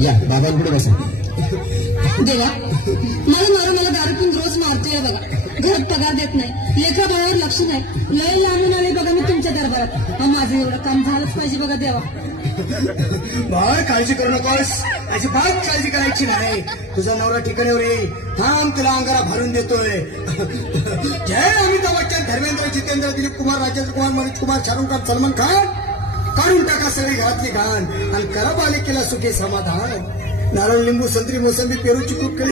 या बाबांकडे बसा. देवा मला दारू पिऊन रोज मारतोय बघा. घरात पगार देत नाही, लेखा भावावर लक्ष नाही. लय लांबून आले बघा मी तुमच्या दरबारात. माझं एवढं काम झालंच पाहिजे बघा देवा. बाळ काळजी करू नकोस, अजिबात काळजी करायची नाही. तुझा नवरा ठिकाणीवर येईल. थांब, तुला अंगारा भरून देतोय. जय अमिताभ बच्चन, धर्मेंद्र, जितेंद्र, दिलीप कुमार, राजेंद्र कुमार, मनोज कुमार, शाहरुख खान, सलमान खान. काढून टाका सगळी घरातली घाण आणि करा बालिकेला सुखी समाधान. नारळ, लिंबू, संत्री, मोसंबी, पेरू, चिकू,